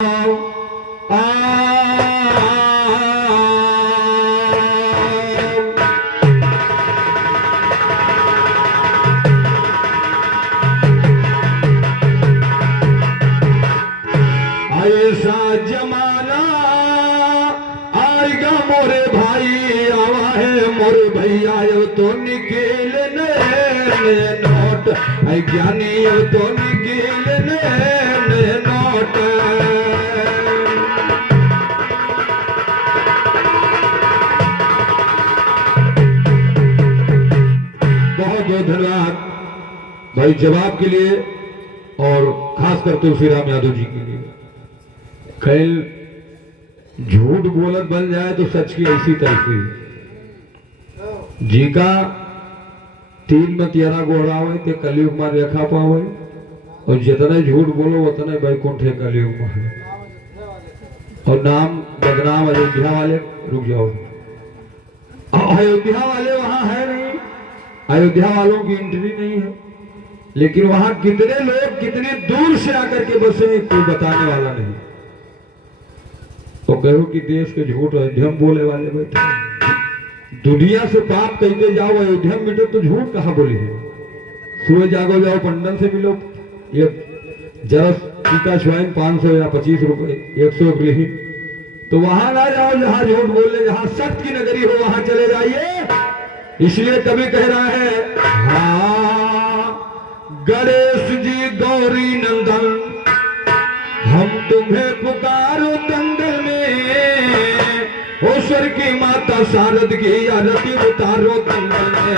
ऐसा जमाना आएगा मोरे भाई, आवा है मोरे भैया तो निकेल नोट, ज्ञानी तो निकेल नोट। बहुत बहुत धन्यवाद भाई जवाब के लिए और खास कर तुलसीराम यादव जी के लिए। खैर झूठ बोलत बन जाए तो सच की ऐसी तैसी जी का तीन में 13 गोड़ा हो ते कलयुग में रेखा पावे और जितने झूठ बोलो उतने बैकुंठ है कलयुग में। और नाम बदनाम अयोध्या वाले, रुक जाओ, अयोध्या वाले वहां है नहीं, अयोध्या वालों की एंट्री नहीं है, लेकिन वहां कितने लोग कितनी दूर से आकर के बसे कोई बताने वाला नहीं। तो कहो कि देश के झूठ अयोध्या में बोले वाले बैठे, दुनिया से पाप कहते जाओ अयोध्या में मिटे तो झूठ कहाँ बोली है। सुबह जागो जाओ पंडन से मिलो, ये जरा टीका स्वाइन 500 या 25 रुपए 100 रुपये, तो वहां ना जाओ जहां झूठ बोले, जहां सत्य की नगरी हो वहां चले जाइए। इसलिए कभी कह रहा है हाँ गणेश जी गौरी नंदन हम तुम्हें पुकारो दंगल में, ओ स्वर की माता शारद की आरती उतारो दंगल में।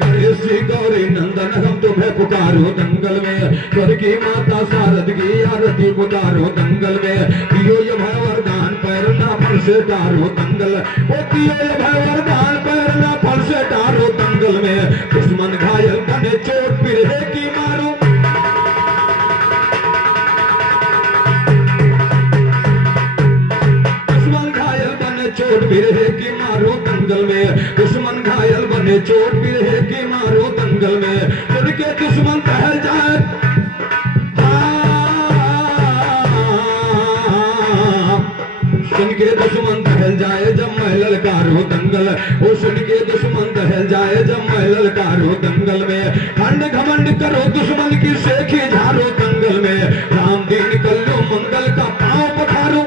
गणेश जी गौरी नंदन हम तुम्हें पुकारो दंगल में, स्वर की माता शारद की आरती उतारो दंगल में। दियो ये भय वरदान पैरना फल से डारो दंगल, ओ दियो ये भय वरदान पैरना फल से डारो दंगल में। दुश्मन घायल बने चोट पिरहे की मारो, दुश्मन घायल बने चोट पिरहे की मारो दंगल में। दुश्मन घायल बने चोट पिरहे की मारो दंगल में। खुद के दुश्मन टहल जाए सुन के दुश्मन दहल जाए जब मैं ललकारो दंगल, ओ सुन के दुश्मन दहल जाए जब मैं ललकारो दंगल में। खंड घमंड करो दुश्मन की शेखी झारो दंगल में। राम दिन कल्लो मंगल का पांव पखारो,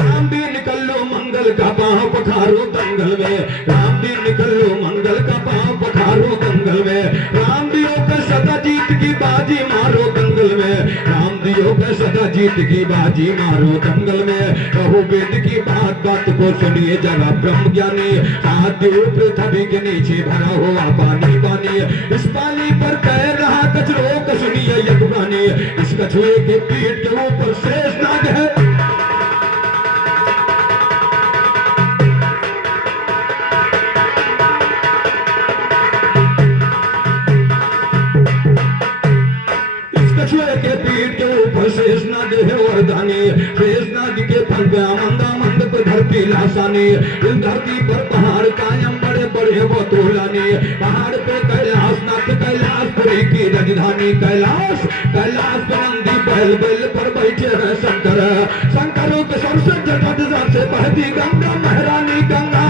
राम दिन निकलो मंगल का पांव पखारो दंगल में। राम दिन निकलो मंगल का पांव पखारो दंगल में। राम दियो का सदा जीत की बाजी मारो दंगल में। राम दियो का सदा जीत की बाजी मारो दंगल में। कहो वेद की बात बात को सुनिए जरा ब्रह्म ज्ञानी, हाथ दियो पृथ्वी के नीचे भरा हुआ पानी पानी। इस पानी पर तैर रहा कचरो का सुनिए यज्ञानी, इस कछुए के पीठ के ऊपर शेष नाग है। के पीठ के ऊपर शेष नाग है वरदानी। शेष नाग के फल पे आमंदा मंद पे धरती लासानी। इस धरती पर पहाड़ कायम बड़े बड़े वो तोलानी। पहाड़ पे कैलाश नाथ कैलाशपुरी की राजधानी। कैलाश कैलाश पर नंदी बैल बैल पर बैठे हैं शंकर। शंकरों के सबसे जगत से बहती गंगा महारानी गंगा।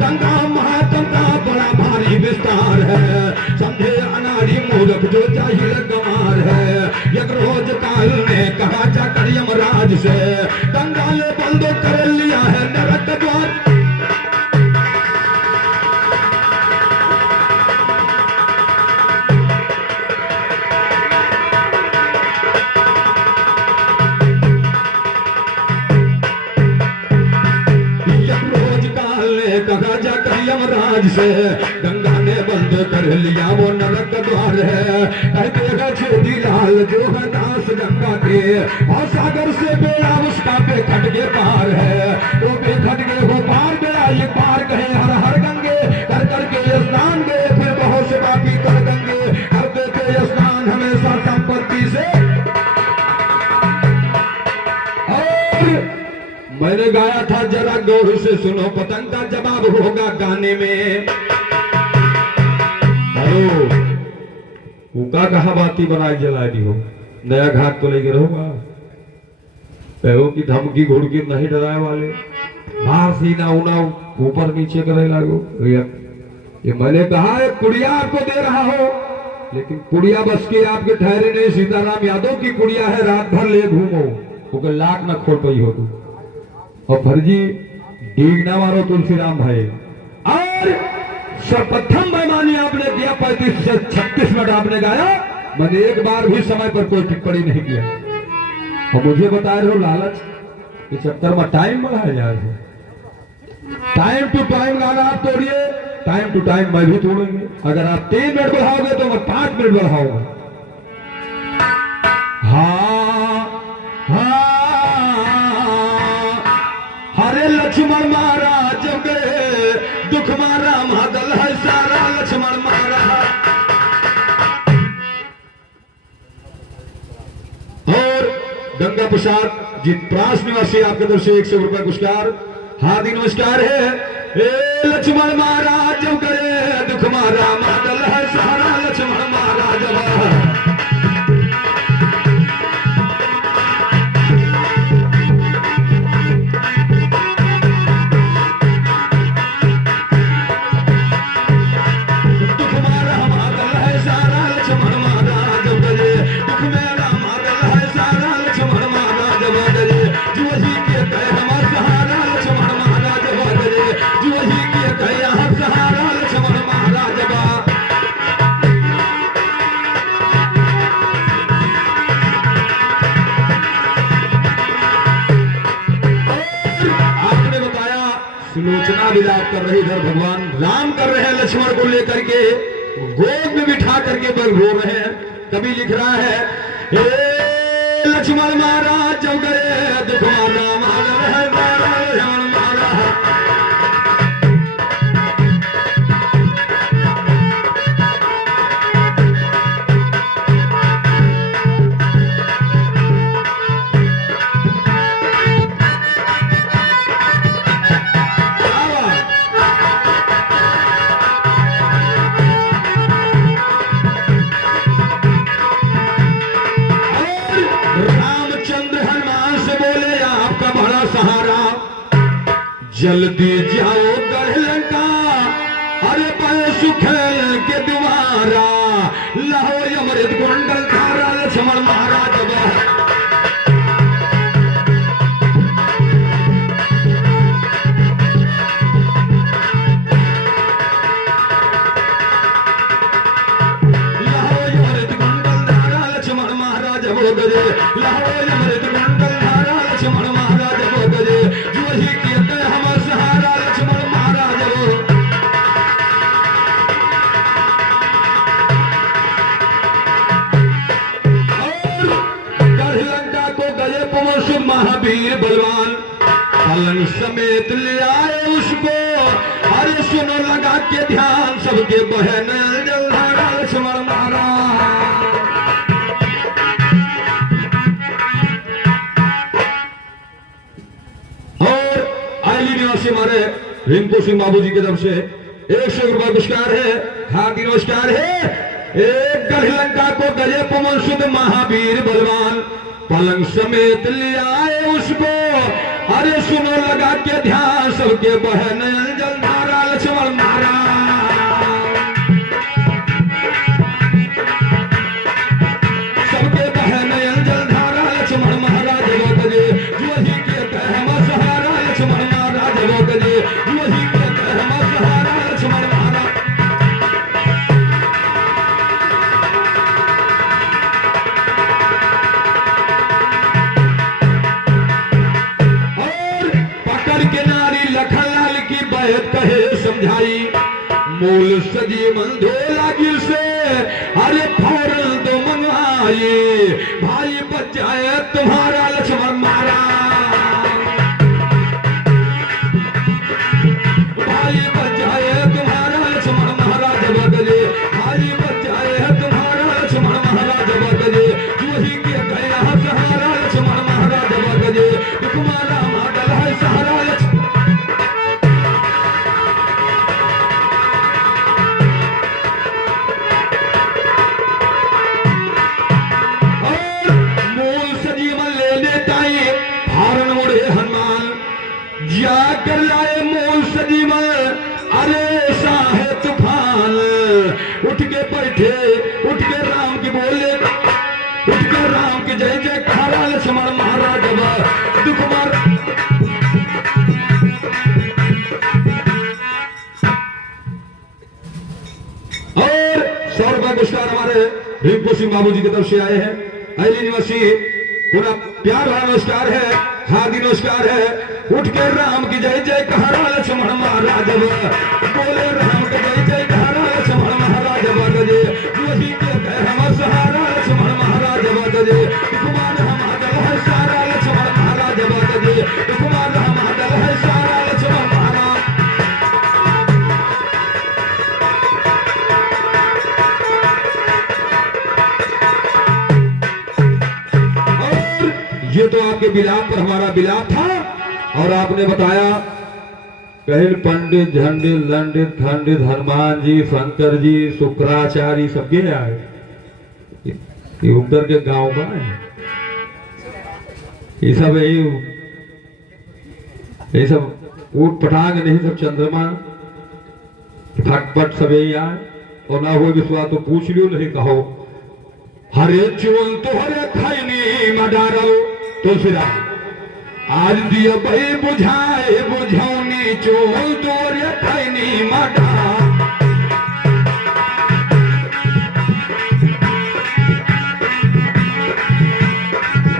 गंगा महागंगा बड़ा भारी विस्तार है, समझे अनाड़ी मूर्ख जो चाहिए गंवार है। यज्ञरोज काल ने कहा जाकर यमराज से, गंगा ने बंद कर लिया है नरक द्वार। यज्ञरोज काल ने कहा जाकर यमराज से, गंगा ने बंद कर लिया वो नरक द्वार है। कहते छोटी लाल जो है दास गंगा के, और सागर से बेड़ा उसका पे खटके पार है। वो पे खटके वो पार बेड़ा ये पार कहे हर हर गंगे। कर करके स्नान गए फिर बहुत से पापी कर गंगे। करते थे स्नान हमेशा संपत्ति से। मैंने गाया था जरा गौर से सुनो, पतंग का जवाब होगा गाने में। हेलो, उका कहा बाती बनाई जलाई दी हो, नया घाट तो लेके रहोगा। कहो कि धमकी घुड़की नहीं डराए वाले, बाहर सीना उना ऊपर नीचे करे लागो। ये मैंने कहा है कुड़िया आपको दे रहा हो, लेकिन कुड़िया बस के आपके ठहरे नहीं। सीताराम यादव की कुड़िया है, रात भर ले घूमो, वो लाख न खोल पाई हो तू। और फर्जी डीग ना मारो तुलसीराम भाई। और सर्वप्रथम बेईमानी आपने किया, 35 से 36 मिनट आपने गाया, मैंने एक बार भी समय पर कोई टिप्पणी नहीं किया। और मुझे बता रहे हो लालच के चक्कर में टाइम बढ़ाया जा रहा है। टाइम टू टाइम गाना आप तोड़िए, टाइम टू टाइम मैं भी तोड़ूंगी। अगर आप 3 मिनट बढ़ाओगे तो मैं 5 मिनट बढ़ाऊंगा। हाँ हाँ, हरे लक्ष्मण महाराज जब गए, दुख मारा मादल है सारा, लक्ष्मण महाराज। और गंगा प्रसाद जी प्रास निवासी आपके तरफ से 100 रुपए पुरस्कार, हार्दिक नमस्कार है। लक्ष्मण महाराज जब गए, दुख मारा मादल है सारा, लक्ष्मण महाराज। सुलोचना विलाप कर रही, इधर भगवान राम कर रहे हैं लक्ष्मण को लेकर के, गोद में बिठा करके बल रो रहे हैं। कभी लिख रहा है, लक्ष्मण महाराज जब गए, दुख मारा मादल है सारा, लक्ष्मण महाराज। जल्दी जाओ गढ़ लंका, अरे पाए सुखेल के द्वारा, लाहो अमृत कुंडल धारा, लक्ष्मण महाराज। लाहो अमृत कुंडल धारा, लक्ष्मण महाराज वो गजे, लाहो अमृत कुंडल धारा, लक्ष्मण महाराज वो गजे। जो ही किया सहारा, लक्ष्मण महाराज। और गढ़ लंका को गए पवन महावीर बलवान, पलंग समेत ले आए उसको, अरे सुनो लगा के ध्यान, सबके बहन जलधारा, लक्ष्मण महाराज। हमारे रिंकू सिंह बाबू जी की तरफ से 100 रुपए पुरस्कार है, हार्दिक नमस्कार है। एक गढ़ लंका को गए पवन सुध महावीर बलवान, पलंग समेत ले आए उसको, अरे सुनो लगा के ध्यान, सबके बहन जलधारा, लक्ष्मण महाराज। सबके बहन जलधारा, लक्ष्मण महाराज। जो ही के हम सहारा, लक्ष्मण महाराज। जो ही के हम सहारा, लक्ष्मण महाराज। और पकड़ के नारी लखनलाल की बात कहे समझाई, मूल सजी मंधोला गिर से, अरे फौरन तो मंगवाई, भाई बच जाए तुम्हारा, लक्ष्मण महाराज। भाई बच जाए तुम्हारा, लक्ष्मण महाराज बदले, भाई बच जाए तुम्हारा, लक्ष्मण महाराज बदले। जो ही के गया सहारा, लक्ष्मण महाराज बदले। ताई फारन मुड़े हनुमान जाकर लाए मूल सजीवन, अरे साहे तूफान। उठ के बैठे, उठ के राम की बोले, उठ के राम की जय जय खारा लक्ष्मण महाराज दुखमार। और 100 रुपए पुरस्कार हमारे रिंकू सिंह बाबू जी की तरफ से आए हैं। अली निवासी पूरा प्यार भरा नमस्कार है, हार्दिक नमस्कार है। उठ के राम की जय जय कहारा लक्ष्मण महाराज बोले, राम की जय जय कहारा लक्ष्मण महाराज बजे, वही के हम सहारा लक्ष्मण महाराज बजे, कुमार हम आदल है सारा लक्ष्मण महाराज बजे, कुमार हम आदल है सारा लक्ष्मण महाराज। और ये तो आपके बिलाप पर हमारा बिलाप था। और आपने बताया कहिल पंडित झंडित लंडित खंडित हनुमान जी, शंकर जी, शुक्राचार्य सबके आए। ये उधर के गांव का है, ये सब ऊट पटांग नहीं, सब चंद्रमा फटपट सब यही आए। और ना हो विश्वास तो पूछ लियो, नहीं कहो हरे चोल तो हरे खैनी मडारो तुलसीदास। आज दिया भाई बुझाए बुझौनी चोल तोरे खैनी मडा।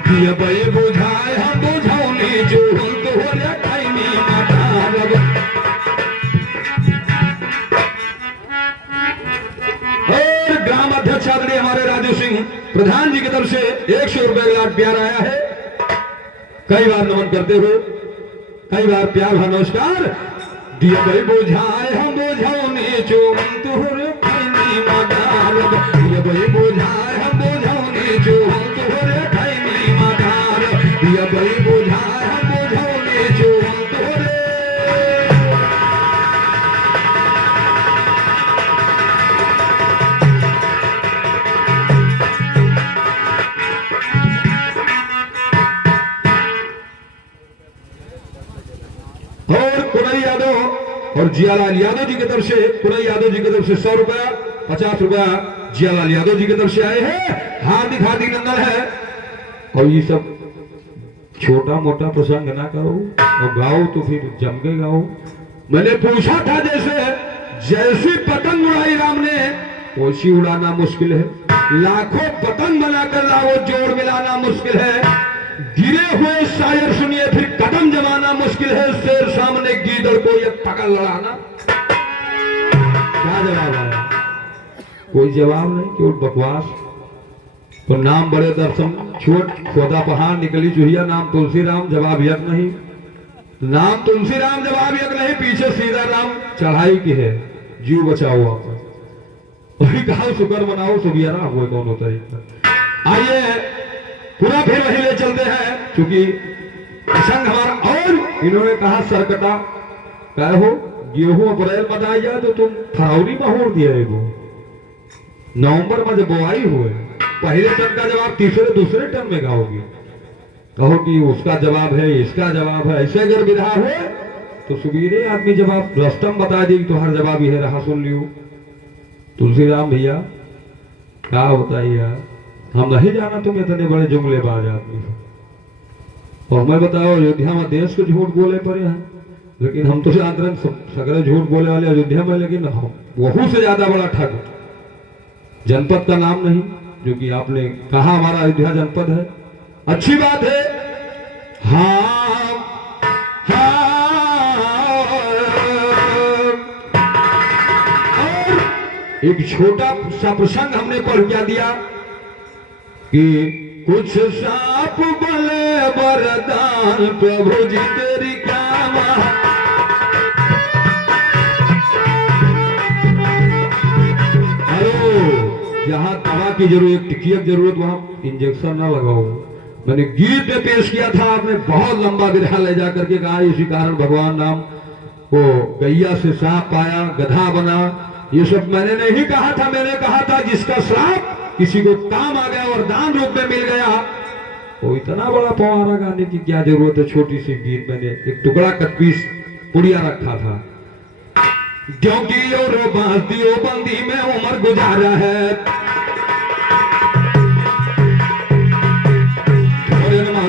दिया भाई बुझाए हम बुझौनी चोल तोरे खैनी मडा। और ग्राम अध्यक्ष आदरणीय हमारे राजू सिंह प्रधान जी की तरफ से 100 रुपए का प्यार आया है। कई बार नमन करते हुए, कई बार प्यार भरा नमस्कार। दिया भाई बुझाए हम बुझौनी चोल तोरे खैनी मडार। दिया भाई बुझाए हम बुझौनी चोल तोरे खैनी मडार। दिया भाई बुझाए हम बुझौनी चोल तोरे। और कुनई यादव और जियालाल यादव जी की तरफ से, कुनई यादव जी की तरफ से 100 रुपया, 50 रुपया जियालाल यादव जी की तरफ से आए हैं। हार्दिक हार्दिक नंदन है। और ये सब छोटा मोटा प्रसंग ना करो और गाओ तो फिर जम के गाओ। मैंने पूछा था जैसी पतंग उड़ाई राम ने वैसी उड़ाना मुश्किल है। लाखों पतंग बनाकर लाओ, जोड़ मिलाना मुश्किल है। गिरे हुए शायर सुनिए फिर कदम जमाना मुश्किल है। शेर सामने गीदड़ को ये टक्कर लड़ाना। क्या जवाब आया? कोई जवाब नहीं, केवल बकवास। तो नाम बड़े दर्शन छोट खोदा पहाड़ निकली चुहिया, नाम तुलसी राम जवाब यक नहीं। नाम तुलसी राम जवाब यक नहीं, पीछे सीधा राम चढ़ाई की है। जीव बचाओ आप, वही कहा शुक्र मनाओ सुबियारा हो कौन होता है। आइए पूरा फिर वही ले चलते हैं, क्योंकि प्रसंग हमारा। और इन्होंने कहा सरकटा क्या हो, गेहूं अप्रैल में आ जाए तो तुम फरवरी में हो दिया है। वो नवंबर में जब बुआई हुए, पहले टन का जवाब तीसरे दूसरे टन में गाओगे। कहो कि उसका जवाब है, इसका जवाब है। ऐसे अगर विधा हो तो सुबीरे आदमी जवाब रस्तम बता दी तो हर जवाब यह रहा, सुन लियो। तुलसीराम भैया क्या बताइए यार, हम नहीं जाना तुम इतने बड़े जुमलेबाज आदमी हो। और मैं बताओ अयोध्या में देश को झूठ बोले पड़े हैं, लेकिन हम तो आंतरण सगरे झूठ बोले वाले अयोध्या में, लेकिन हम वहू से ज्यादा बड़ा ठग। जनपद का नाम नहीं, जो कि आपने कहा हमारा अयोध्या जनपद है, अच्छी बात है। हाँ और एक छोटा सा प्रसंग हमने पढ़ क्या दिया कि कुछ साप बले वरदान प्रभु जी तेरी क्या महा। जहां दवा की जरूरत, टिकिया की जरूरत, वहां इंजेक्शन ना लगाओ। मैंने गीत में पेश किया था, आपने बहुत लंबा विधा ले जाकर के कहा इसी कारण भगवान नाम को गैया से सांप पाया, गधा बना। ये सब मैंने नहीं कहा था, मैंने कहा था जिसका श्राप किसी को काम आ गया और दान रूप में मिल गया, वो इतना बड़ा पवारा गाने की क्या जरूरत है, छोटी सी गीत मैंने एक टुकड़ा कटपीस पुड़िया रखा था। क्योंकि रो बांधियो बंदी में उम्र गुजारा है,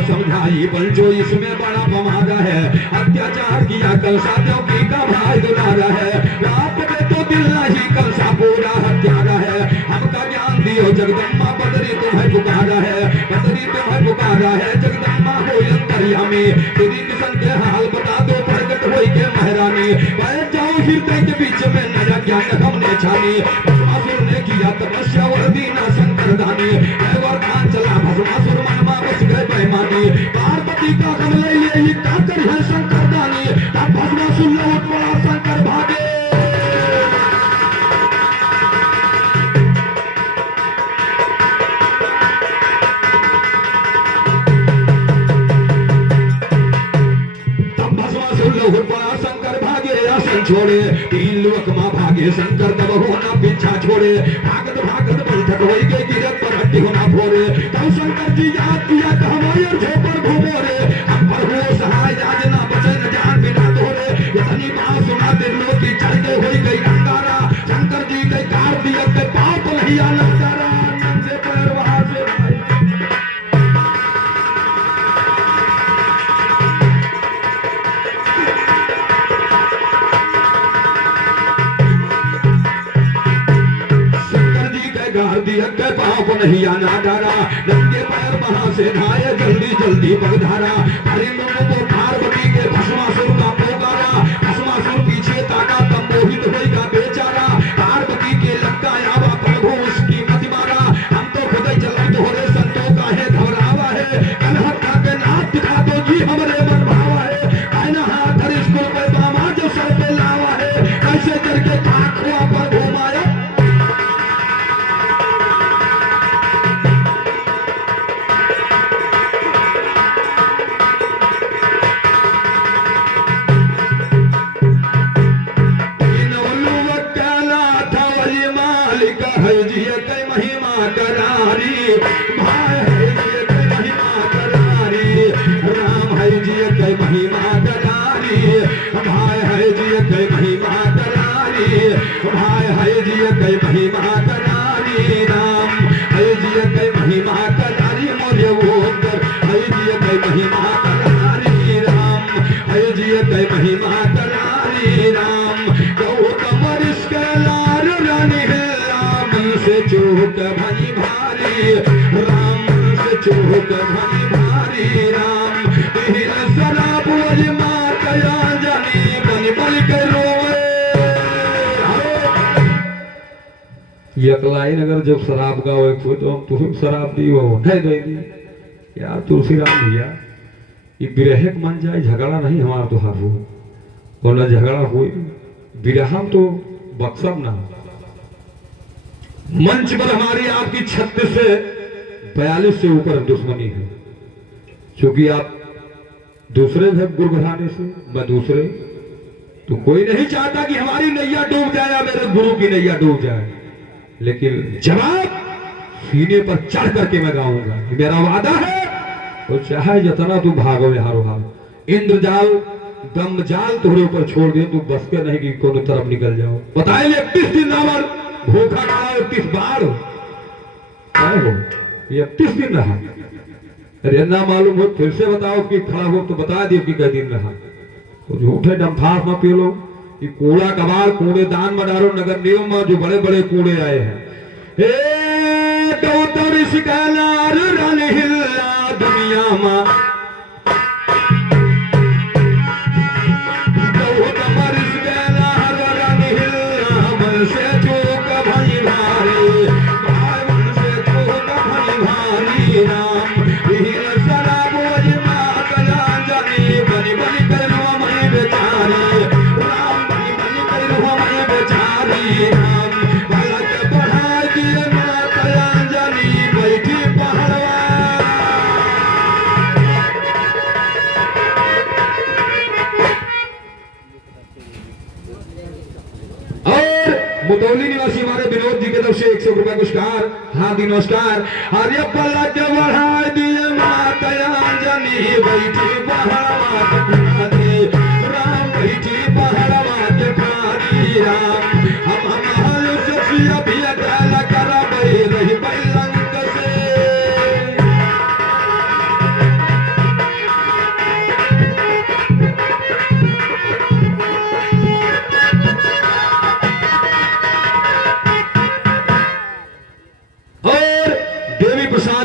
समझाई पंचो इसमें बड़ा बमारा है, अत्याचार किया कल साथियों की का भाई दुलारा है, बाप में तो दिल नहीं कल सा पूरा हत्यारा है, हमका ज्ञान दियो जगदम्बा बदरी तुम्हें पुकारा है, बदरी तुम्हें पुकारा है, जगदम्बा हो अंतरिया में तेरी किस्म के हाल बता दो प्रकट होई के महारानी, बैठ जाओ हृदय के बीच में नया ज्ञान हमने छानी, भस्मासुर ने किया तपस्या और दीना शंकर दानी, खान चला भस्मासुर मनमा बस गए बेईमानी, पार्वती का कमले ये काकर है शंकर दानी, तब भस्मासुर लौट पड़ा शंकर भागे। छोड़े तीन लोक माँ भागे शंकर तब होना पीछा छोड़े, भागत भागत बैठक हो गए गिरत पर हड्डी होना भोरे, तब शंकर जी याद किया हमारे झोपड़ घूमो रे, हम पर हो सहाय आज ना बचे न जान बिना तोरे, इतनी बात सुना दिन लोग की चढ़ के हो गई अंगारा, शंकर जी के कार दिया के पाप नहीं आना तारा, नंदे पैर वहां से के पाँव को नहीं आना डारा, नंगे पैर वहां से धाये जल्दी जल्दी बगधारा, हरिंदों को पार्वती के भस्मासुर का पोकारा, भस्मासुर पीछे ताका तब मोहित होएगा बेचारा, पार्वती के लक्का आवा प्रभु उसकी मत मारा, हम तो खुद ही चलत हो रे संतों का है घबरावा है, कल हत्या के नाथ दिखा दो जी हमरे मन भावा है, कहना हाथ हर स्कूल पे बामा जो सर पे लावा है, कैसे करके खाक हुआ पर घुमाया। यकलाइन अगर जब शराब का हो तो हम तुम शराब दी वो नहीं देगी यार, तुलसीराम भैया ये विरहक मन जाए झगड़ा नहीं हमारा तो हार हो बोला झगड़ा हो विरहम तो बक्सम ना, मंच पर हमारी आपकी 36 से 42 से ऊपर दुश्मनी है, क्योंकि आप दूसरे घर गुरु घराने से मैं दूसरे, तो कोई नहीं चाहता कि हमारी नैया डूब जाए या मेरे गुरु की नैया डूब जाए, लेकिन जवाब सीने पर चढ़ करके मैं गाऊंगा, मेरा वादा है, तो चाहे जितना तू भागो हारो हारो, इंद्रजाल दम जाल तुम्हारे ऊपर छोड़ दिए, तू बस के नहीं कि कोनो तरफ निकल जाओ, बताए 31 दिन नामर भूखा खड़ा 31 बार हो, ये 31 दिन रहा, अरे ना मालूम हो फिर से बताओ कि खड़ा हो तो बता दियो कि कई दिन रहा, तो झूठे डंफास में पी लो, कि कूड़ा कबाड़ कूड़े दान में डालो, नगर निगम में जो बड़े बड़े कूड़े आए हैं, दुनिया में मुदौली निवासी हमारे विनोद जी के तरफ से 100 रुपया पुरस्कार। हार्दिक नमस्कार। आर्य पलक बढ़ा दिए मातया जनी बैठी पहाड़वा के राम बैठी पहाड़वा के खारी राम हम ससिया भी अटल करबै रही बैलंक से।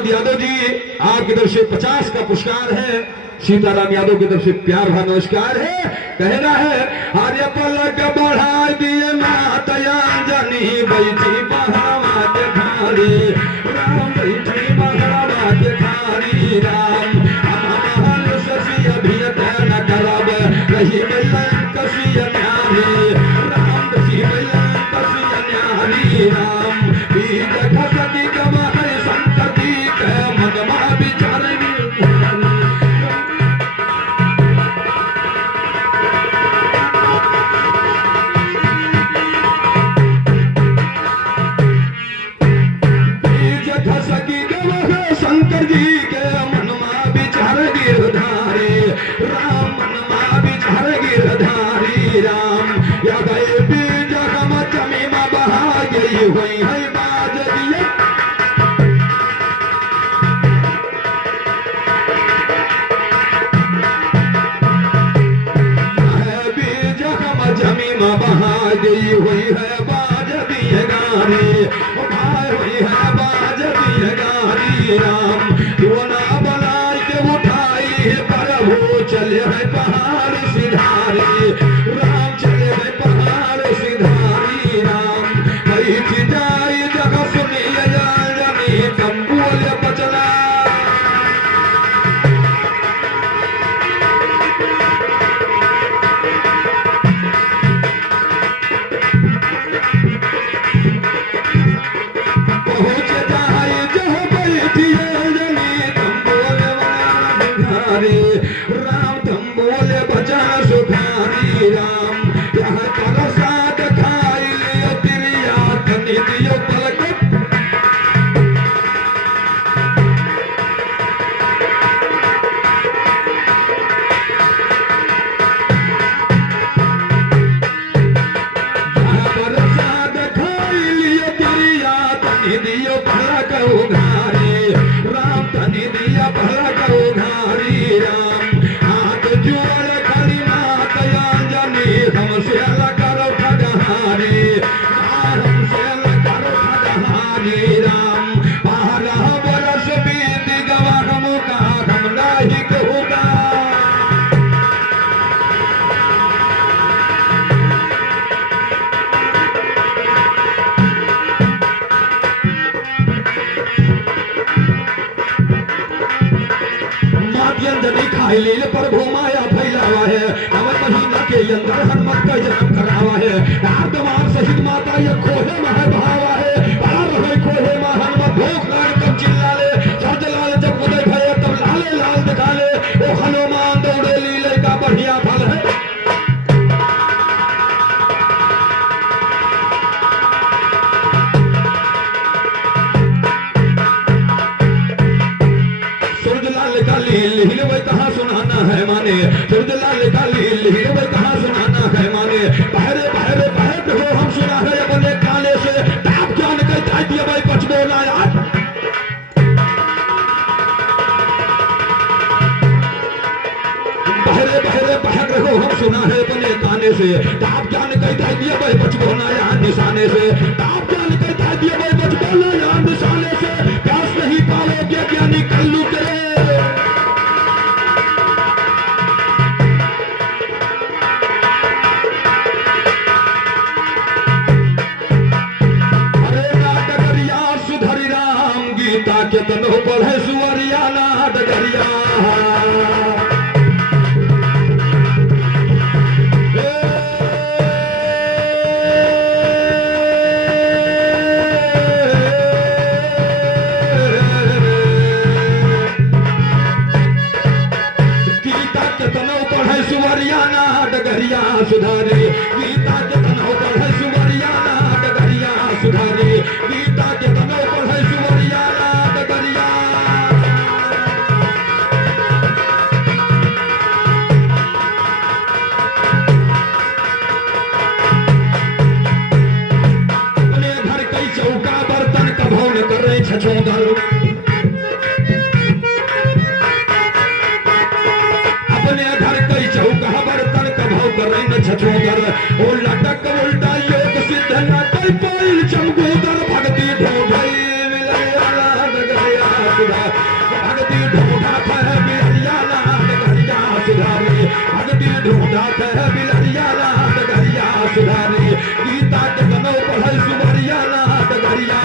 यादव जी आपकी तरफ से 50 का पुरस्कार है। सीताराम यादव की तरफ से प्यार भरा नमस्कार है। कहना है आर्य पलक बढ़ा दिए मातया जनी बैठी पहाड़वा के खारी राम बैठी पहाड़वा के खारी राम हम ससी अभियत न करब रही बैलंक कसिया न्यारी राम रही बैलंक कसिया न्यारी राम बीज खसकी गवा संतति के मनमा विचार शंकर जी के मनमा विचार गिरधारी राम मनमा विचार गिरधारी राम या गए बीज गम जमीमा बहा गई हुई है बाज दिए बीज गम जमीमा बहा गई हुई है बाज दिए गारी भाई हुई है बाज दिए गारी राम क्यों ना बनाई के उठाई प्रभु चले है पहाड़ सिधारी राम चले है पहाड़ सिधारी राम कहीं थी जाई जगह सुनिए जानी कम बोले बचना राम तुम बोले बचन सुखारी राम यहाँ कर साथ खाई लियो तिरिया कनी दियो पलक पर साथ खाई लियो तिरिया कनी दियो पलक उघारी राम तनी दिया पलक उघारी राम हाथ जोड़ खड़ी मातया जनी हमसे करो ठगहारी हमसे करो ठगहारी राम 12 बरस बीत गवा हम का हम नहीं कहूँगा जनी खाई लील पर घुमाया फैलावा है अवर महीना के अंदर हनुमत का जन्म करावा है आर्दमान सहित माता ये खोहे मह भावा है बाहर रहे खोहे मह हनुमत भूख लाग तब चिल्ला ले सर्द लाल जब उदय भय तब लाले लाल दिखा ले ओ हनुमान दौड़े लीले का बढ़िया फल है। हिलवे कहाँ सुनाना है माने सूरजलाल का हिलवे कहाँ सुनाना है माने बहरे बहरे बहर हो हम सुना है अपने काले से आप ज्ञान कहता है दिया भाई पच बोला यार बहरे बहरे बहर हो हम सुना है अपने काने से आप ज्ञान कहता है दिया भाई पच बोला यार निशाने से आप ज्ञान कहता है दिया भाई पच बोला यार निशाने से प्यास नहीं पाओगे ज्ञानी कल्लू करे केतन पढ़े सुअरिया ना डगरिया गीता केतन पढ़े सुअरिया ना डगरिया सुधारी गीता केतन पढ़े सुअरिया ना डगरिया सुधारी छछूंदर ओ लटक उल्टा योग सिद्ध नाटक पाइल चमकूदर भक्ति ढूंढई मिलरिया डगरिया सुधार भक्ति ढूंढा था मिलरिया डगरिया सुधारी भक्ति ढूंढा था मिलरिया डगरिया सुधारी गीता के बनो पढ़ई सुमरिया डगरिया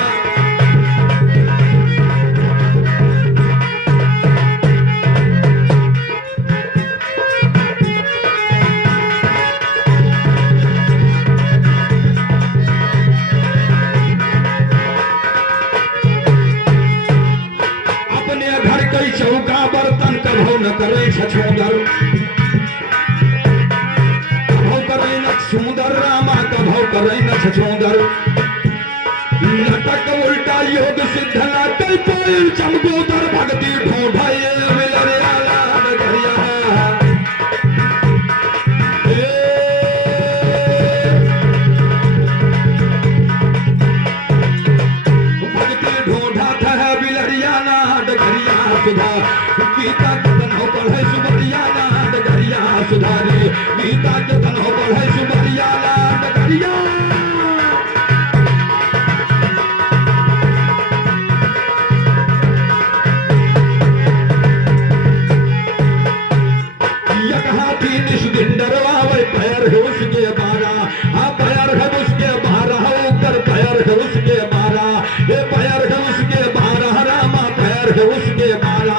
चौका बर्तन कभो न करे छछूंदर कभो करे न सुंदर रामा कभो करे न छछूंदर नाटक उल्टा योग सिद्ध नाटक पाइल चमकूदर भक्ति ढूंढाए मिलरिया डगरिया भक्ति ढूंढा था बिलरिया डगरिया सुधा गीता के तन्हो पढ़े सुमरिया डगरिया सुधारी गीता के तन्हो पढ़े सुमरिया डगरिया एक हाथी निष्दिन डरवावे पैर है उसके बारा पैर है उसके बारा ऊपर पैर है उसके बारा ये पैर है उसके बारा रामा पैर है उसके बारा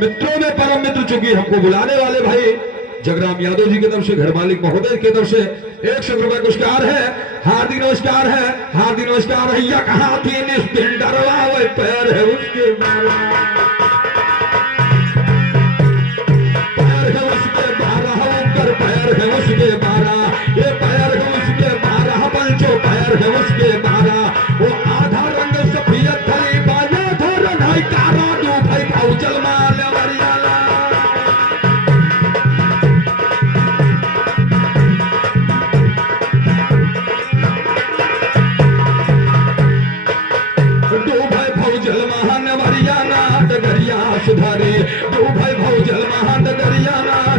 मित्रों में परम मित्र चूंकि हमको बुलाने वाले भाई जगराम यादव जी की तरफ से घर मालिक महोदय की तरफ से 100 रुपए पुरस्कार है हार्दिक नमस्कार है हार्दिक नमस्कार है या कहा थी निस्पिन डरवावे पैर है उसके बारा पैर है उसके बारा ऊपर पैर है उसके बारा ये पैर है उसके बारा पंचो पैर है उसके बारा वो आधा रंग सफेद थली बाजा था रंगाई कारा दो भाई भौचल माल सुधारे दो भाई भौजल महान डगरिया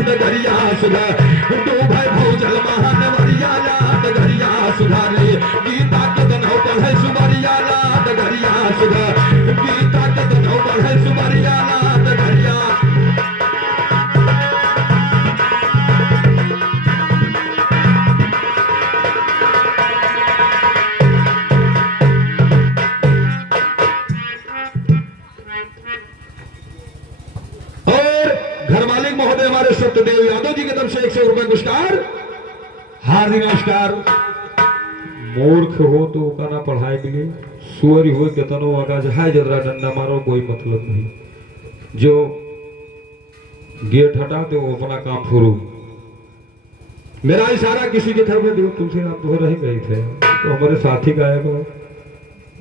डगरिया सुधार दो भाई भौजल महान डगरिया डगरिया सुधारे गीता के तन्हो पढ़े सुमरिया डगरिया सुधार गीता के तन्हो पढ़े सुमरिया डगरिया सत्यदेव यादव जी की तरफ से 100 रुपए पुरस्कार हार्दिक नमस्कार मूर्ख हो तो कहना पढ़ाई के लिए सुअर हो केतनो आगाज है जरा डंडा मारो कोई मतलब नहीं जो गेट हटा दो वो अपना काम शुरू मेरा इशारा किसी के घर में दो तुमसे आप तो रह गए थे तो हमारे साथी गायक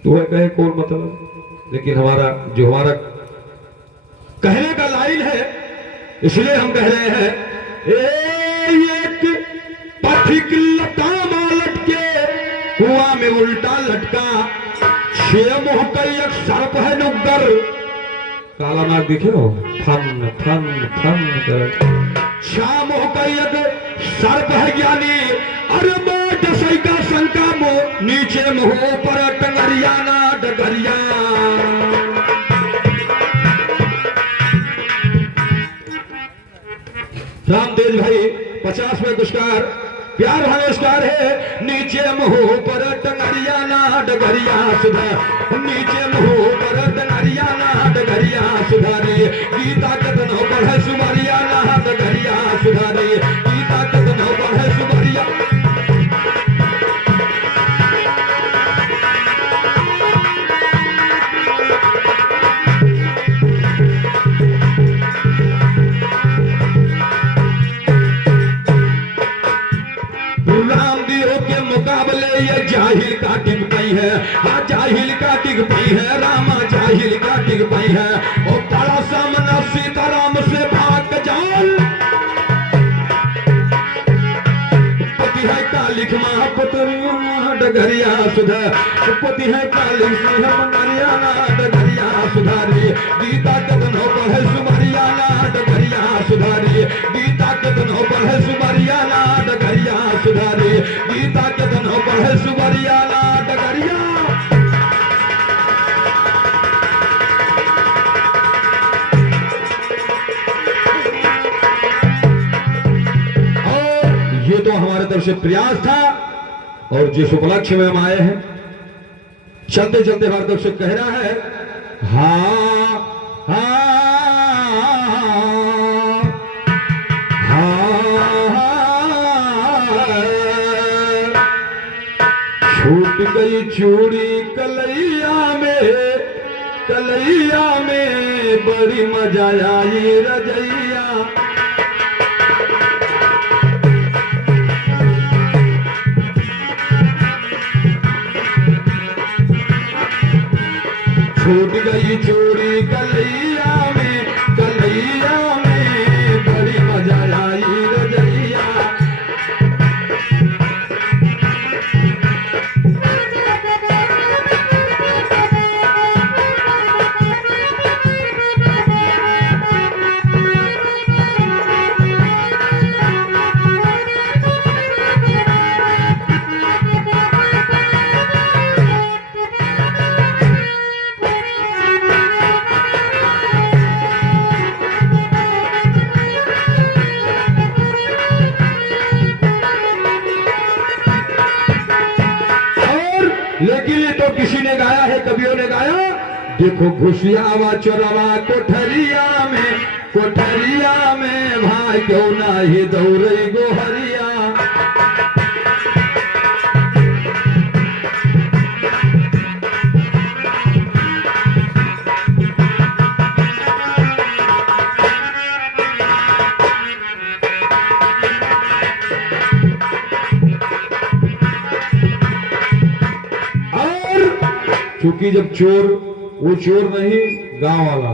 तो वह कहे कौन मतलब लेकिन हमारा जो हमारा कहने का लाइन है इसलिए हम कह रहे हैं एक पथिक लतामा लटके कुआं में उल्टा लटका 6 मुंह का एक सर्प है नुग्गर काला नाग दिखे हो फन फन फन कर 6 मुंह का एक सर्प है ज्ञानी अरे डसई का शंका मुंह नीचे मुंह पर टंगरिया ना डगरिया रामदेव भाई 50 में पुरस्कार प्यार नमस्कार है नीचे मुंह पर टंगरिया ना डगरिया सुधा नीचे मुंह पर टंगरिया ना डगरिया सुधारे गीता के तन्हो पढ़े सुमरिया ना डगरिया सुधारे गीता के तन्हो पढ़े सुमरिया जाहिल का टिक पई है जाहिल का टिक पई है रामा जाहिल का टिक पई है और बड़ा सामना सीताराम से भाग जाल पति है कालिक महापुत्रिया डगरिया सुधार, पति है कालिक सिंह मंगरिया डगरिया सुधारी, गीता कदनों पर है सुमरिया डगरिया सुधारी, गीता कदनों पर है सुमरिया डगरिया सुधारी, गीता कदनों पर है सुमरिया डगरिया। ये तो हमारे तरफ से प्रयास था और जिस उपलक्ष्य में हम आए हैं, चलते चलते हमारे तरफ से कह रहा है हाँ हाँ छूट गई चूड़ी कलैया में बड़ी मजा आई रजैया, छूट गई चूड़ी कलैया में बड़ी मजा आई रजैया। लेकिन ये तो किसी ने गाया है, कवियों ने गाया, देखो घुसियावा चोरवा कोठरिया में भाई क्यों ना ही दौड़े गोहरिया, क्योंकि जब चोर, वो चोर नहीं गांव वाला,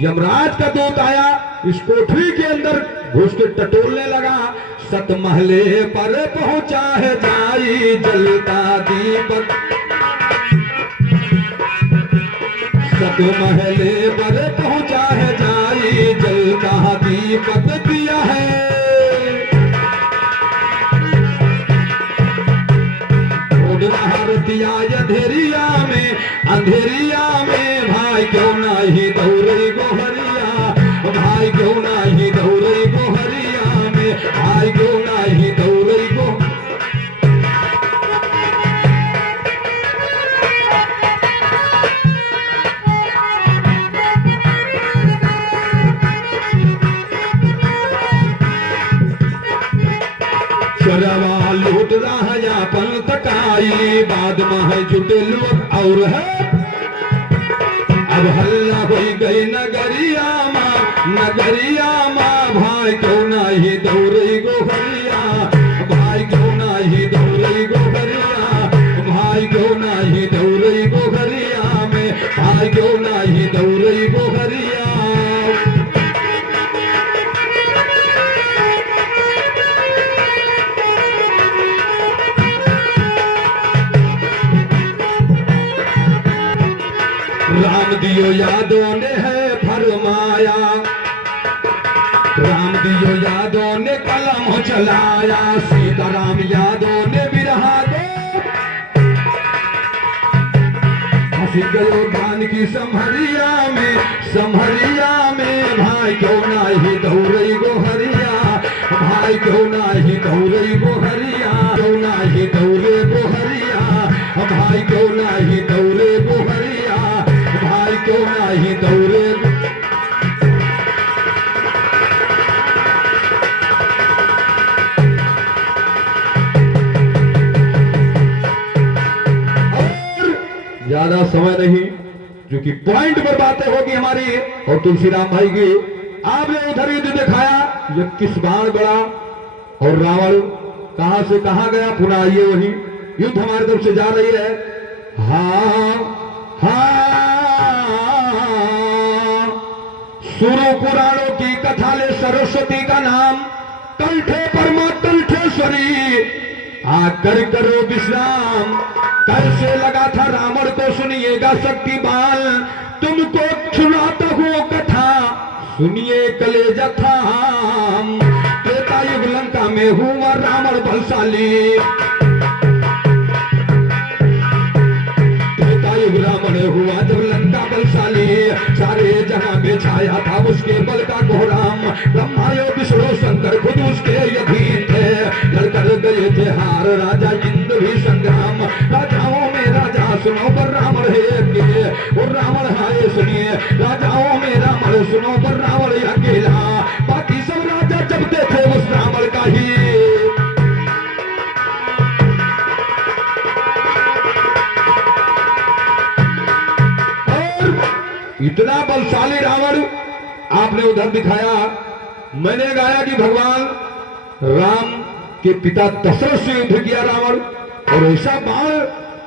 यमराज का दूत आया, इस कोठरी के अंदर घुस के टटोलने लगा। सत महले पर पहुंचा है जाई जलता दीपक, सत महले पर पहुंचा है जाई जलता दीपक दिया है, अंधेरिया में भाई क्यों ना ही दौड़े गोहरिया, भाई क्यों ना ही दौड़े गोहरिया में, भाई क्यों ना ही दौड़े गो। चरवा लूट रहा यापन तकाई, बाद में है जुटे लोग और है, अब हल्ला हो गई नगरिया माँ भाई क्यों ना ही दौड़े गोहरिया, भाई क्यों ना ही दौड़े गोहरिया, भाई क्यों ना ही दौड़े गोहरिया में, भाई क्यों ना ही दौड़े गोहरिया। राम दियो यादों ने है फरमाया, राम दियो यादों ने कलम चलाया, सीताराम यादों ने बिरहा दो हंसी गयो धान की समहरिया में भाई क्यों ना ही दौड़े गोहरिया, भाई क्यों ना ही दौड़े गोहरिया, क्यों ना ही दौड़े गोहरिया, भाई क्यों ना ही दौड़े गोहरिया, भाई क्यों ना ही दौड़े। ज्यादा समय नहीं, क्योंकि पॉइंट पर बातें होगी हमारी और तुलसीराम भाई की। आपने उधर युद्ध दिखाया, ये किस बाण बड़ा और रावण कहां से कहां गया, पुनः आइए वही युद्ध हमारी तरफ से जा रही है। हाँ सुरो पुराणों की कथा ले सरस्वती का नाम, कंठे पर मां कंठेश्वरी, आकर करो विश्राम। कल से लगा था रावण को सुनिएगा शक्तिमान, तुमको सुनाता हूँ कथा सुनिए कलेजा थाम। त्रेता युग लंका में हुआ रावण बलशाली, त्रेता युग रावण हुआ जब लंका बलशाली। सारे जहां में छाया था उसके बल का कोहराम। ब्रह्मा विष्णु शंकर खुद उसके अधीन थे, लड़कर गए थे हार राजा इंद्र भी संग्राम। राजाओं में राजा सुनो पर रावण है अकेले, और रावण है सुनिए राजाओं में रावण सुनो पर रावण अकेला। बाकी सब राजा जपते थे उस रावण का ही। इतना बलशाली रावण आपने उधर दिखाया। मैंने गाया कि भगवान राम के पिता दशरथ से युद्ध किया रावण, और ऐसा बाण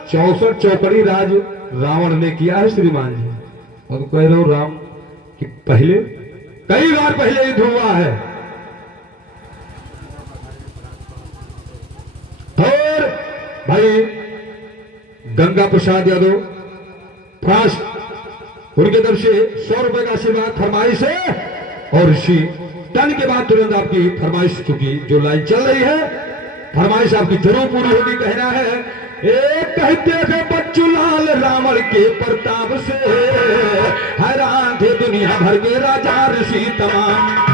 64 चौकड़ी राज रावण ने किया है श्रीमान जी। और कह रहे हो राम कि पहले कई बार पहले युद्ध हुआ है। और भाई गंगा प्रसाद यादव फास्ट उनके तरफ से 100 रुपए का आशीर्वाद फरमाइश है। और इसी टन के बाद तुरंत आपकी फरमाइश, चूंकि जो लाइन चल रही है फरमाइश आपकी जरूर पूरी होगी। कहना है एक कहते थे बच्चू लाल रावण के प्रताप से, हैरान थे दुनिया भर के राजा ऋषि तमाम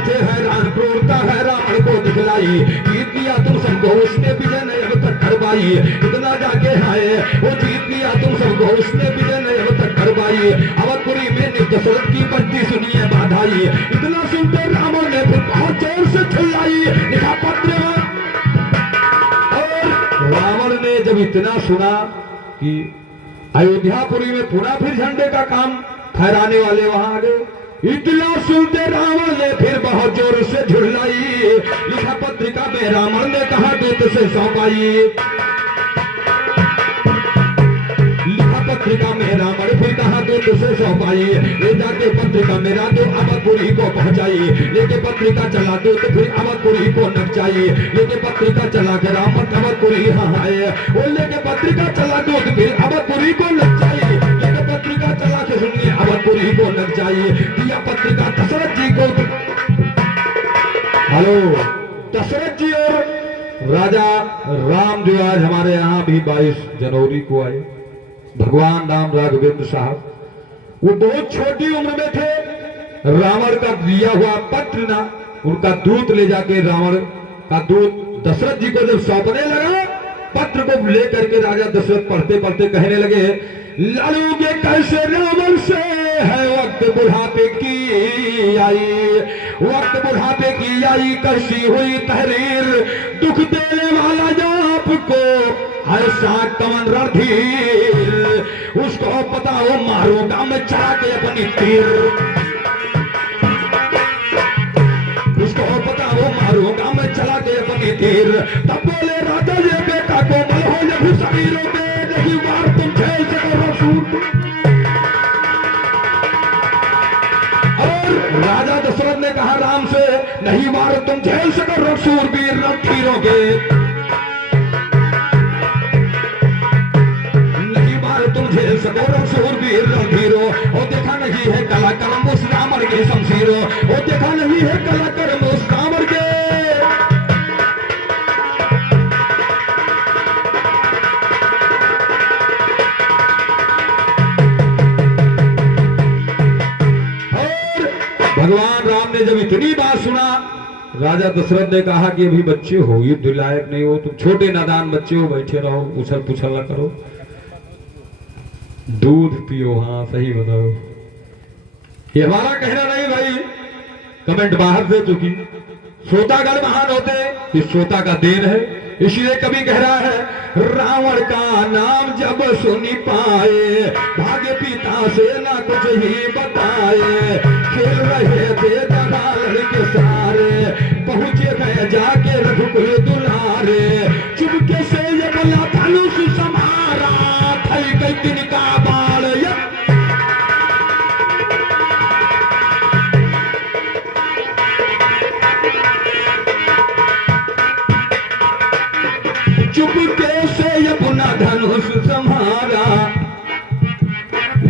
थे हैरान। क्रूरता है रावण को दिखलाई, जीत लिया तुम सबको उसने विजय नहीं अब तक करवाई। इतना जाके आए वो जीत लिया तुम सबको उसने विजय नहीं अब तक करवाई। अवधपुरी में दशरथ की बस्ती सुनिए बाधाई, इतना सुनते रावण ने फिर बहुत जोर से चिल्लाई लिखा पत्र। और रावण ने जब इतना सुना कि अयोध्यापुरी में पुनः फिर झंडे का काम फहराने वाले वहां आ गए, इतना सुनते रावण ने फिर बहुत जोर से झुल्लाई। लिखा पत्रिका में रावण ने कहा दूत से सौंपाई, लिखा पत्रिका में रावण फिर कहा दूत से सौंपाई। ले जाके पत्रिका मेरा दो अवधपुरी को पहुंचाई, लेके पत्रिका चला दूत फिर अवधपुरी को नचाई। लेके पत्रिका चला के रावण अवधपुरी यहाँ आए, वो लेके पत्रिका चला दूत फिर अवधपुरी को नचाई। पत्रिका चला के सुनिए अवधपुरी को लग जाइए। दिया पत्रिका दशरथ जी को। हेलो दशरथ जी और राजा राम जो आज हमारे यहाँ भी 22 जनवरी को आए, भगवान राम राघवेंद्र साहब, वो बहुत छोटी उम्र में थे। रावण का दिया हुआ पत्र ना उनका दूत ले जाके रावण का दूत दशरथ जी को जब सौंपने लगा, पत्र को लेकर के राजा दशरथ पढ़ते पढ़ते कहने लगे लड़ोगे कैसे रावण से, है वक्त बुढ़ापे की आई, वक्त बुढ़ापे की आई, कैसी हुई तहरीर, दुख देने वाला आपको ऐसा कवन रणधीर, उसको पता हो मारूंगा मैं चला के अपनी तीर, उसको पता हो मारूंगा मैं चला के अपनी तीर। तब बोले राजा ये बेटा कोमल हो या फिर शरीरों में नहीं मार तुम झेल सको रसूल। और राजा दशरथ ने कहा राम से नहीं मार तुम झेल सको रसूल वीर रणधीरों के, नहीं मार तुम झेल सको रसूल वीर रणधीरों। और देखा नहीं है कला कर्म उस रावण के शमशीरों, और देखा नहीं है कला कर्म उस रावण के। भगवान राम ने जब इतनी बात सुना, राजा दशरथ ने कहा कि अभी बच्चे हो, युद्ध लायक नहीं हो, तुम छोटे नादान बच्चे हो, बैठे रहो, उछल पुछल ना करो, दूध पियो। हाँ सही बताओ, ये हमारा कहना नहीं भाई, कमेंट बाहर से, चूंकि श्रोतागण महान होते, इस श्रोता का देन है, इसलिए कभी कह रहा है रावण का नाम जब सुनी पाए, भाग्य पिता से ना कुछ ही बताए, खेल रहे थे जगा लड़के सारे, पहुंचे गए जाके रघुकुल दुलारे, चुपके से ये बोला धनुष समारा, थई गई तिनका बाण चुपके से अपना धनुष संहारा,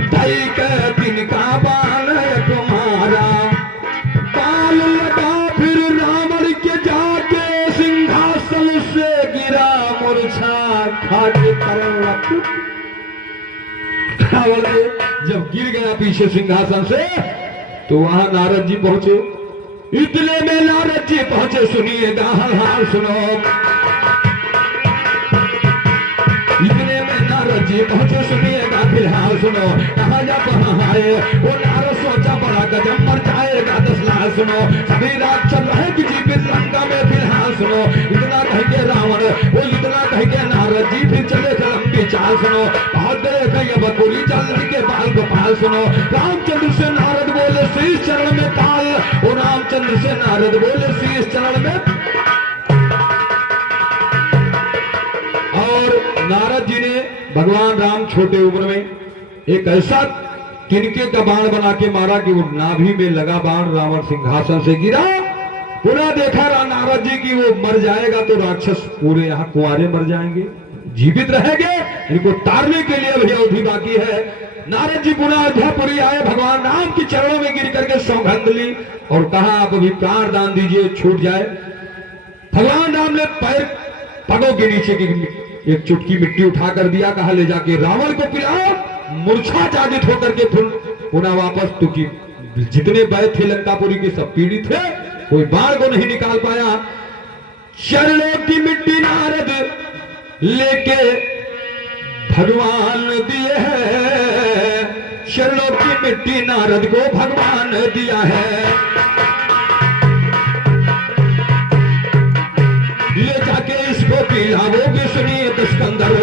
दई के तिनका बाण तुम्हारा। काल लगा फिर रावण के जाके सिंहासन से गिरा मूर्छा खाके करवट। रावण जब गिर गया पीछे सिंहासन से तो वहां नारद जी पहुंचे। इतने में नारद जी पहुंचे, सुनिएगा हाल सुनो। इतने में नारद जी पहुंचे, सुनिएगा फिलहाल सुनो। कहा जा कहाँ आए वो नारद सोचा बड़ा गजब मर जाएगा 10 लाख सुनो। सभी रात चल रहे कि जीवित लंका में फिलहाल सुनो। इतना कह के रावण वो इतना कह के नारद जी फिर चले थे लंबी चाल सुनो। बहुत देर कही बकुली चल के बाल गोपाल सुनो। रामचंद्र से नारद बोले शीश चरण में काल, वो रामचंद्र से नारद बोले शीश चरण में। और नारद जी ने भगवान राम छोटे उम्र में एक ऐसा तिनके का बाण बना के मारा कि वो नाभि में लगा बाण रावण सिंहासन से गिरा। पुनः देखा नारद जी की वो मर जाएगा तो राक्षस पूरे यहाँ कुंवारे मर जाएंगे, जीवित रहेंगे। इनको तारने के लिए भी अवधि बाकी है। नारद जी पुनः अयोध्यापुरी आए, भगवान राम के चरणों में गिर करके सौगंध ली और कहा आप अभी प्राण दान दीजिए छूट जाए। भगवान राम ने पैर पगों के नीचे की एक चुटकी मिट्टी उठा कर दिया, कहा ले जाके रावण को पिलाओ। मूर्छा जागृत होकर के पुनः वापस, क्योंकि जितने बैद थे लंकापुरी के सब पीड़ित थे, कोई बाण को नहीं निकाल पाया। चरणों की मिट्टी नारद लेके भगवान दिए है, चरणों की मिट्टी नारद को भगवान दिया है। ले जाके इसको पिलाओगे सुनिए दुष्कंदर,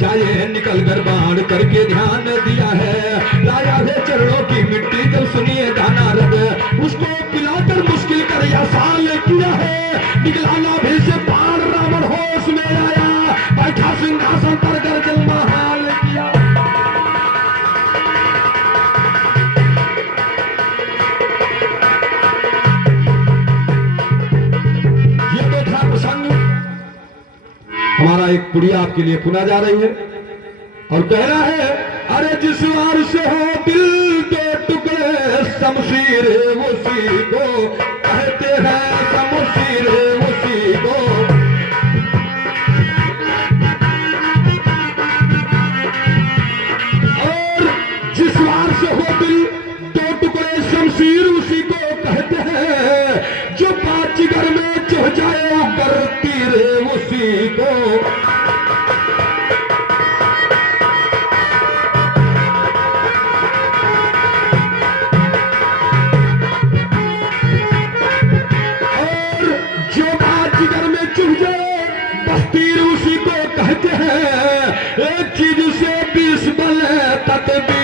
चाहे निकल कर बाण करके ध्यान दिया है। लाया है चरणों की मिट्टी जब सुनिए नारद, उसको पिलाकर मुश्किल कर आसान किया है। निकलाना भी से बाण रावण होश में आया, बैठा सिंहासन पर गर्जन महाल किया। ये तो था प्रसंग। हमारा एक पुड़िया आपके लिए पुना जा रही है और कह रहा है, अरे जिस वार से हो दिल के टुकड़े शमशीर उसी को कहते हैं, शमशीर उसी को। और जिस वार से हो दिल दो टुकड़े शमशीर उसी को कहते हैं, जो बाजीगर में चढ़ जाए कर तीर उसी को। और जो बाजीगर में चढ़ जाए बस तीर उसी को कहते हैं। एक चीज से 20 बल तकबीर।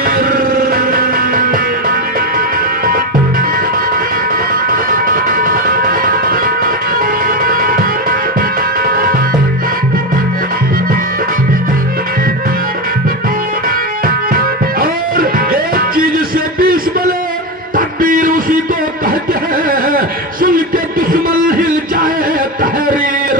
सुन के दुश्मन हिल जाए तहरीर।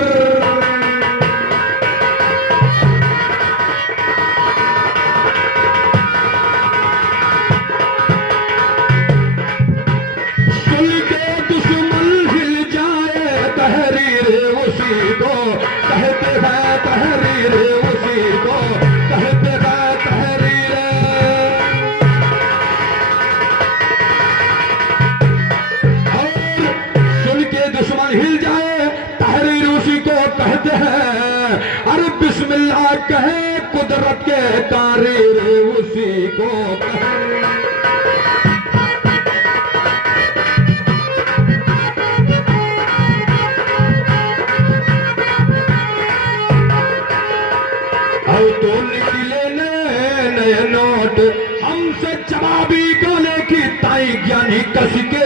सुन के दुश्मन हिल जाए तहरीर उसी को कहते हैं, तहरीर उसी को कहते हैं, तहरीर। दुश्मन हिल जाए तहरीर उसी को कहते हैं। अरे बिस्मिल्लाह कहे कुदरत के तारीर उसी को कहे। और तो निकले नए नए नोट हमसे जवाबी गाने की ताई ज्ञानी कसी के